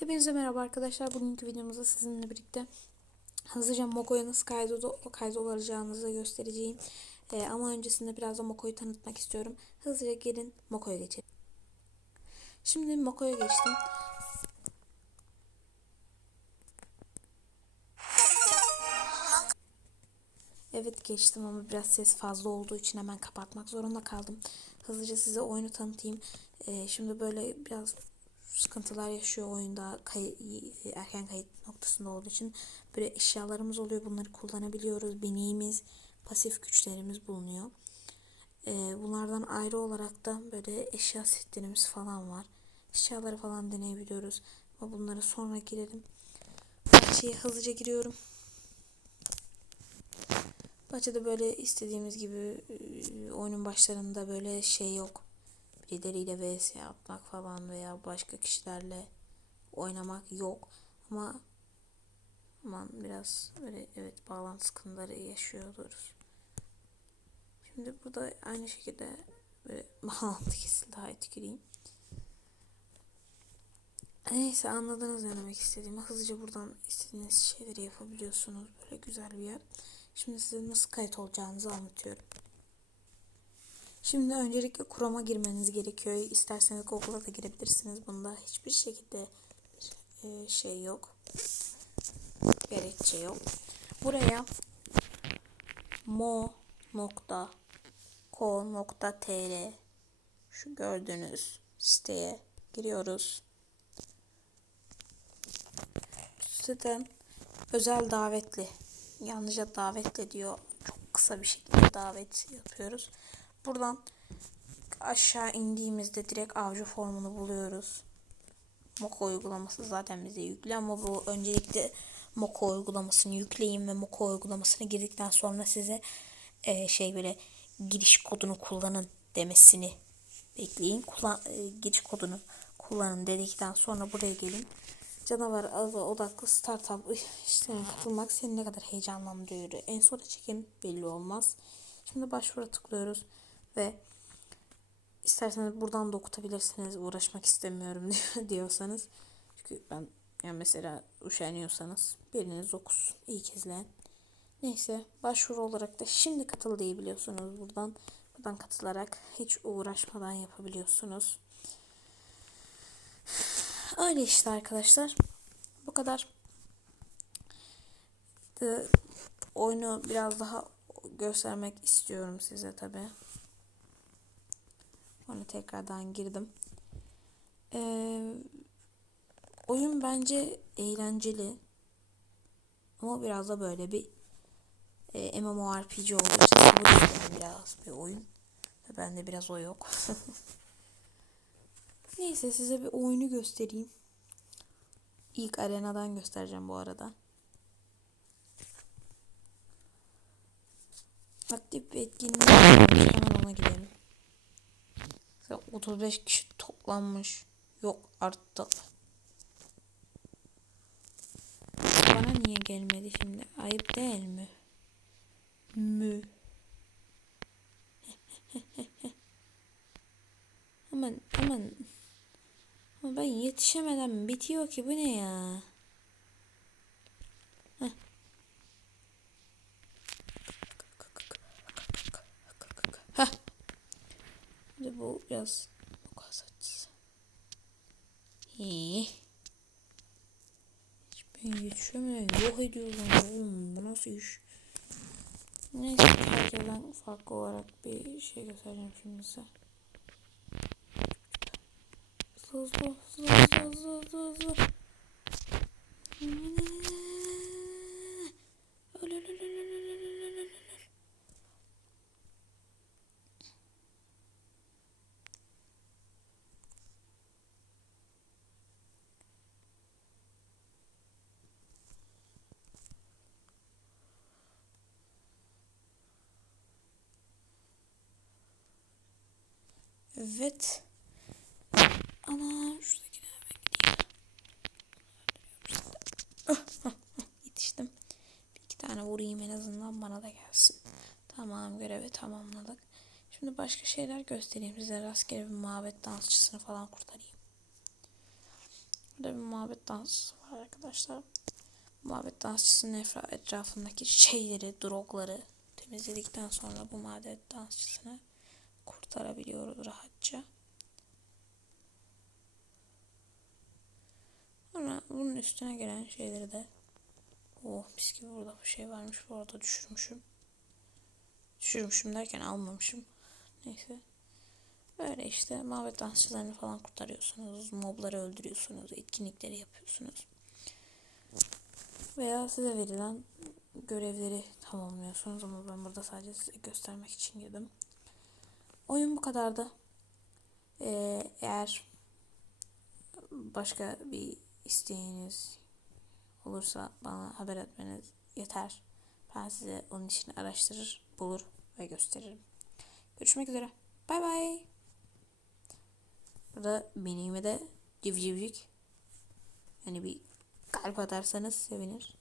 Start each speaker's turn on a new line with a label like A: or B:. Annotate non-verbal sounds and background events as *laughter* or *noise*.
A: Hepinize merhaba arkadaşlar. Bugünkü videomuzda sizinle birlikte hızlıca Moko'ya nasıl kaydol kaydolacağınızı göstereceğim. Ee, ama öncesinde biraz da Moko'yu tanıtmak istiyorum. Hızlıca gelin Moko'ya geçelim. Şimdi Moko'ya geçtim. Evet geçtim ama biraz ses fazla olduğu için hemen kapatmak zorunda kaldım. Hızlıca size oyunu tanıtayım. Ee, şimdi böyle biraz sıkıntılar yaşıyor oyunda kay erken kayıt noktasında olduğu için böyle eşyalarımız oluyor. Bunları kullanabiliyoruz. Bineğimiz, pasif güçlerimiz bulunuyor. Ee, bunlardan ayrı olarak da böyle eşya setlerimiz falan var. Eşyaları falan deneyebiliyoruz. Ama bunlara sonra girelim. Bahçeye hızlıca giriyorum. Bahçede böyle istediğimiz gibi e, oyunun başlarında böyle şey yok. Birileriyle vs atmak falan veya başka kişilerle oynamak yok. Ama aman biraz böyle evet bağlantı sıkıntıları yaşıyoruz. Şimdi burada aynı şekilde böyle *laughs* bağlantı kesildi. Hay tüküreyim. Neyse anladınız ne demek istediğimi. Hızlıca buradan istediğiniz şeyleri yapabiliyorsunuz. Böyle güzel bir yer. Şimdi size nasıl kayıt olacağınızı anlatıyorum. Şimdi öncelikle Chrome'a girmeniz gerekiyor. İsterseniz Google'a da girebilirsiniz. Bunda hiçbir şekilde e, şey yok. Gerekçe yok. Buraya mo.co.tr şu gördüğünüz siteye giriyoruz. Siteden özel davetli yanlışa davetle diyor. Çok kısa bir şekilde davet yapıyoruz. Buradan aşağı indiğimizde direkt avcı formunu buluyoruz. Moko uygulaması zaten bize yüklü ama bu öncelikle Moko uygulamasını yükleyin ve Moko uygulamasını girdikten sonra size e, şey böyle giriş kodunu kullanın demesini bekleyin. Kullan, e, giriş kodunu kullanın dedikten sonra buraya gelin. Canavar avı odaklı startup işlerine katılmak seni ne kadar heyecanlandırıyor. En sona çekin belli olmaz. Şimdi başvura tıklıyoruz ve isterseniz buradan da okutabilirsiniz. Uğraşmak istemiyorum *laughs* diyorsanız. Çünkü ben yani mesela üşeniyorsanız biriniz okusun. İyi izleyin. Neyse başvuru olarak da şimdi katıl diyebiliyorsunuz buradan. Buradan katılarak hiç uğraşmadan yapabiliyorsunuz. Öyle işte arkadaşlar. Bu kadar. De, oyunu biraz daha göstermek istiyorum size tabi. Onu tekrardan girdim. Ee, oyun bence eğlenceli. Ama biraz da böyle bir e, MMORPG olduğu için bu biraz bir oyun. Bende biraz o yok. *laughs* Neyse size bir oyunu göstereyim. İlk arenadan göstereceğim bu arada. Aktif bir etkinliği hemen ona gidelim. 35 kişi toplanmış. Yok arttı. Bana niye gelmedi şimdi? Ayıp değil mi? Mü. *laughs* aman aman. Ama ben yetişemeden bitiyor ki bu ne ya? Heh. Heh. Şimdi bu biraz bu kasatçısı. Hii. Hiç ben yetişemiyorum. Yok ediyorum. Oğlum bu nasıl iş? Neyse sadece farklı olarak bir şey göstereceğim şimdi size. Hızlı hızlı hızlı hızlı hızlı hızlı. Evet. Ana şuradakine hemen gideyim. Ah, ah, ah, yetiştim. Bir iki tane vurayım en azından bana da gelsin. Tamam görevi tamamladık. Şimdi başka şeyler göstereyim size. Rastgele bir mabet dansçısını falan kurtarayım. Burada bir muhabbet dansçısı var arkadaşlar. Muhabbet dansçısının etra- etrafındaki şeyleri, drogları temizledikten sonra bu muhabbet dansçısını kurtarabiliyoruz rahatça. Sonra bunun üstüne gelen şeyleri de oh mis gibi burada bir şey varmış bu arada düşürmüşüm. Düşürmüşüm derken almamışım. Neyse. Böyle işte muhabbet dansçılarını falan kurtarıyorsunuz. Mobları öldürüyorsunuz. Etkinlikleri yapıyorsunuz. Veya size verilen görevleri tamamlıyorsunuz ama ben burada sadece size göstermek için girdim. Oyun bu kadardı. Ee, eğer başka bir isteğiniz olursa bana haber etmeniz yeter. Ben size onun için araştırır, bulur ve gösteririm. Görüşmek üzere. Bay bay. Burada benim de civcivcik. Yani bir kalp atarsanız sevinir.